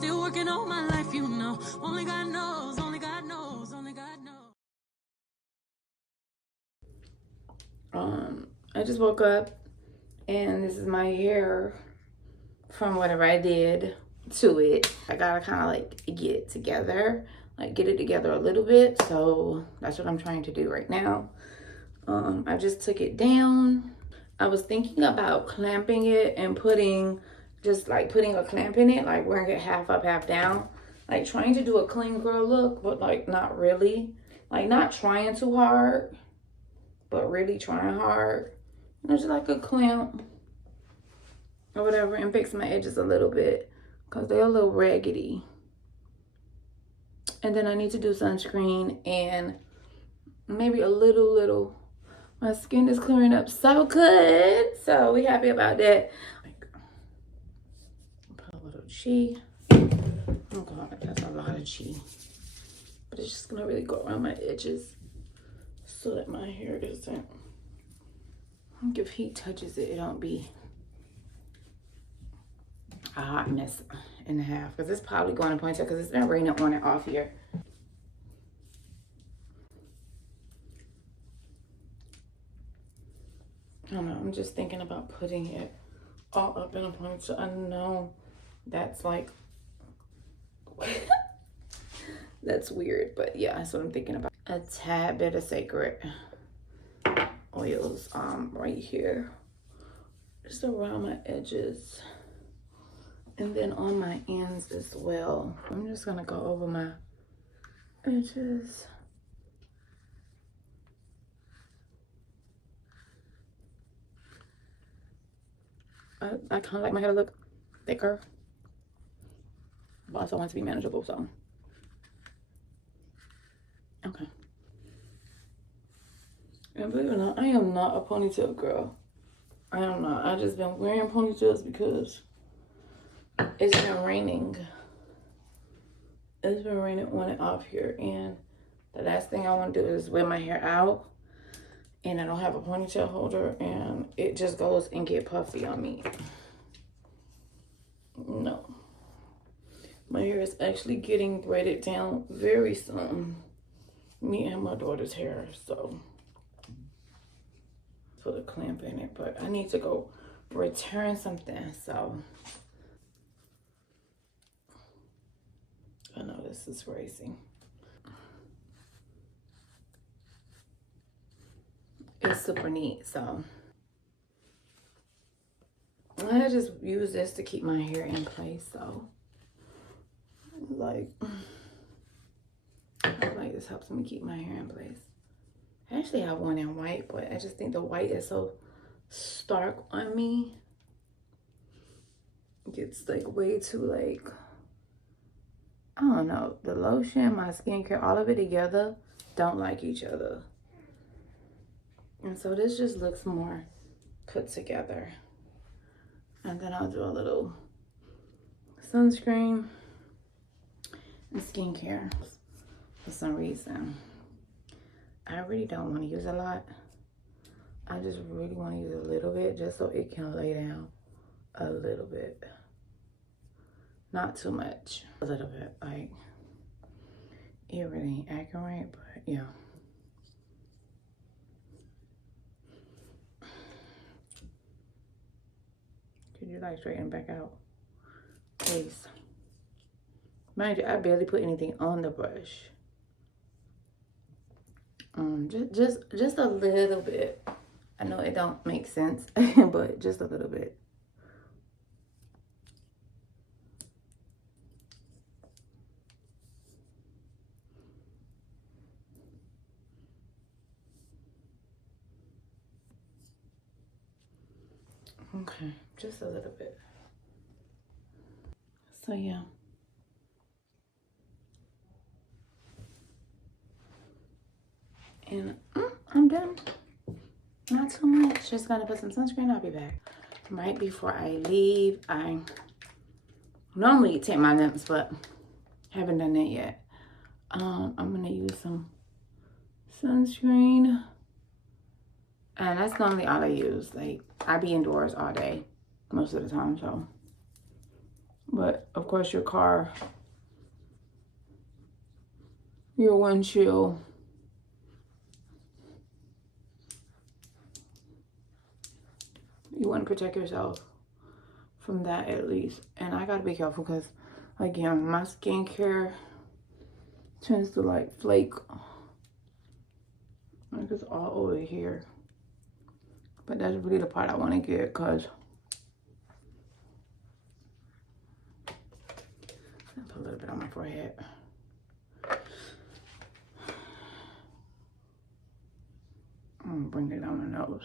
Still working on my life, you know. Only God knows, only God knows, only God knows. I just woke up and this is my hair from whatever I did to it. I gotta kind of like get it together, like get it together a little bit. So that's what I'm trying to do right now. I just took it down. I was thinking about clamping it and putting a clamp in it, like wearing it half up, half down. Like trying to do a clean girl look, but like not really. Like not trying too hard, but really trying hard. Just like a clamp or whatever, and fix my edges a little bit because they're a little raggedy. And then I need to do sunscreen and maybe a little. My skin is clearing up so good, so we happy about that. Put a little chi. Oh god, that's a lot of chi, but it's just gonna really go around my edges so that my hair isn't, if heat touches it, it don't be a hot mess in the half, because it's probably going to ponytail because it's been raining on and off here. I don't know, I'm just thinking about putting it all up in a ponytail. I know that's like that's weird, but yeah, that's what I'm thinking about. A tad bit of Sacred oils right here, just around my edges, and then on my ends as well. I'm just gonna go over my edges. I kind of like my hair to look thicker, but also want it to be manageable, so okay. And believe it or not, I am not a ponytail girl. I am not. I just been wearing ponytails because it's been raining. It's been raining on and off here, and the last thing I want to do is wear my hair out and I don't have a ponytail holder and it just goes and get puffy on me. No. My hair is actually getting braided down very soon. Me and my daughter's hair, so put a clamp in it, but I need to go return something, so I know this is crazy. It's super neat, so I just use this to keep my hair in place. So like this helps me keep my hair in place. I actually have one in white, but I just think the white is so stark on me. It gets like way too like, I don't know, the lotion, my skincare, all of it together don't like each other. And so this just looks more put together. And then I'll do a little sunscreen and skincare. For some reason, I really don't want to use a lot. I just really want to use a little bit just so it can lay down a little bit. Not too much. A little bit, like, it really ain't accurate, but yeah. Could you like straighten back out, please? Mind you, I barely put anything on the brush. Just a little bit. I know it don't make sense, but just a little bit. Okay, just a little bit. So yeah. And I'm done. Not too much. Just gonna put some sunscreen. I'll be back. Right before I leave, I normally take my lamps, but haven't done that yet. I'm gonna use some sunscreen. And that's normally all I use. Like, I be indoors all day most of the time, so But of course your car, your windshield, you want to protect yourself from that at least. And I gotta be careful because, again, my skincare tends to like flake. Like it's all over here. But that's really the part I want to get because I'll put a little bit on my forehead. I'm gonna bring it down my nose.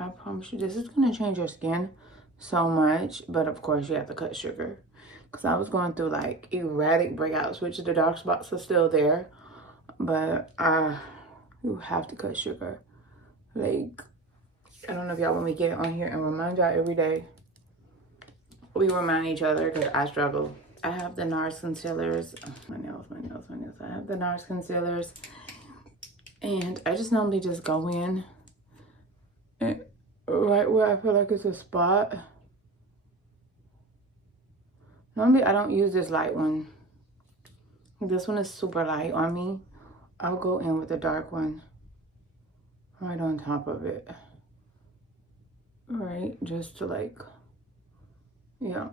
I promise you, this is gonna change your skin so much, but of course you have to cut sugar. Because I was going through like erratic breakouts, which the dark spots are still there, but you have to cut sugar. Like, I don't know if y'all want me to get on here and remind y'all every day. We remind each other because I struggle. I have the NARS concealers. Oh, my nails. I have the NARS concealers. And I just normally just go in and right where I feel like it's a spot. Normally I don't use this light one. This one is super light on me. I'll go in with the dark one right on top of it. Right, just to like, yeah.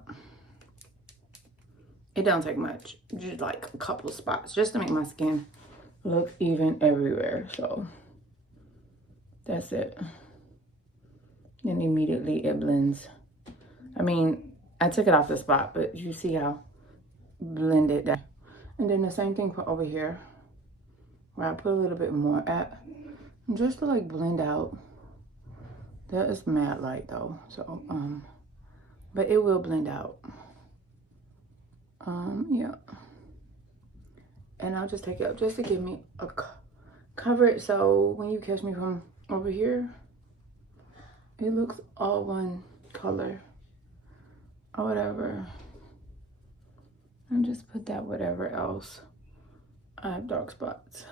It don't take much, just like a couple spots, just to make my skin look even everywhere. So that's it. Then immediately it blends. I mean, I took it off the spot, but you see how blended that. And then the same thing for over here, where I put a little bit more at, just to like blend out. That is mad light though, so but it will blend out. Yeah. And I'll just take it up just to give me a coverage, so when you catch me from over here, it looks all one color or whatever. And just put that whatever else. I have dark spots.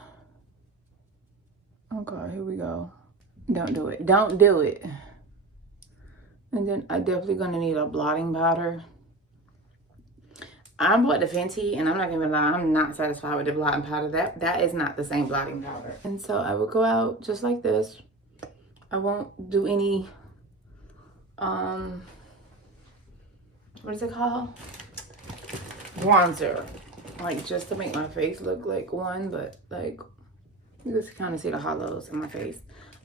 Okay, here we go. Don't do it. Don't do it. And then I'm definitely gonna need a blotting powder. I bought the Fenty, and I'm not gonna lie, I'm not satisfied with the blotting powder. That is not the same blotting powder. And so I will go out just like this. I won't do any what is it called? Bronzer. Like, just to make my face look like one, but like you just kind of see the hollows in my face.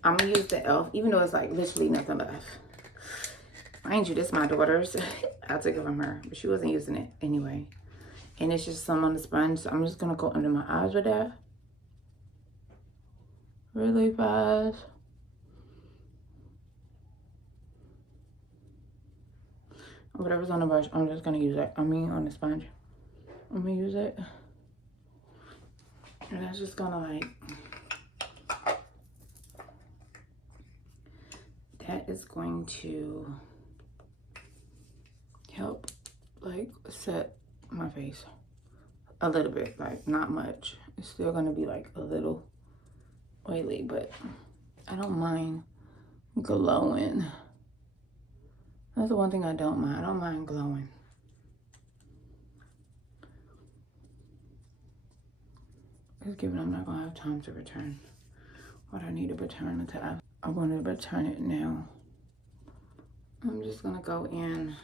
I'm gonna use the e.l.f. even though it's like literally nothing left. Mind you, this is my daughter's. I took it from her, but she wasn't using it anyway. And it's just some on the sponge, so I'm just gonna go under my eyes with that. Really fast. Whatever's on the brush, I'm just gonna use it. I mean, on the sponge. I'm gonna use it. And that's just gonna like, that is going to help like set my face a little bit, like not much. It's still gonna be like a little oily, but I don't mind glowing. That's the one thing I don't mind. I don't mind glowing. It's given I'm not gonna have time to return what I need to return it to. I'm gonna return it now. I'm just gonna go in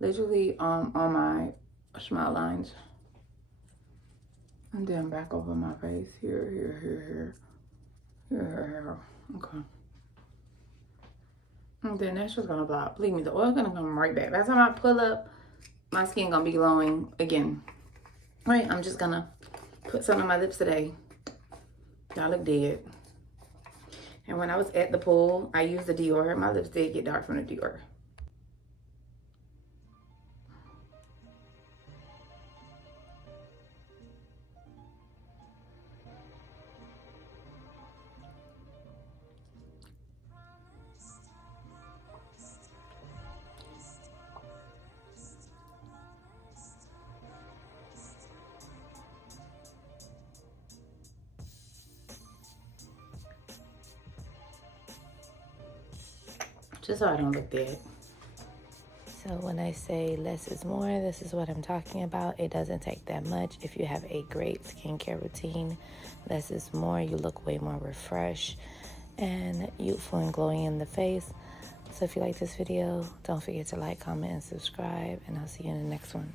literally on my smile lines, and then back over my face. Here. Okay. And then that's just gonna block. Believe me, the oil's gonna come right back. By the time I pull up, my skin gonna be glowing again. Right, I'm just gonna put some on my lips today. Y'all look dead. And when I was at the pool, I used the Dior. My lips did get dark from the Dior. just so I don't look dead. So when I say less is more, this is what I'm talking about. It doesn't take that much. If you have a great skincare routine, less is more. You look way more refreshed and youthful and glowing in the face. So if you like this video, don't forget to like, comment, and subscribe, and I'll see you in the next one.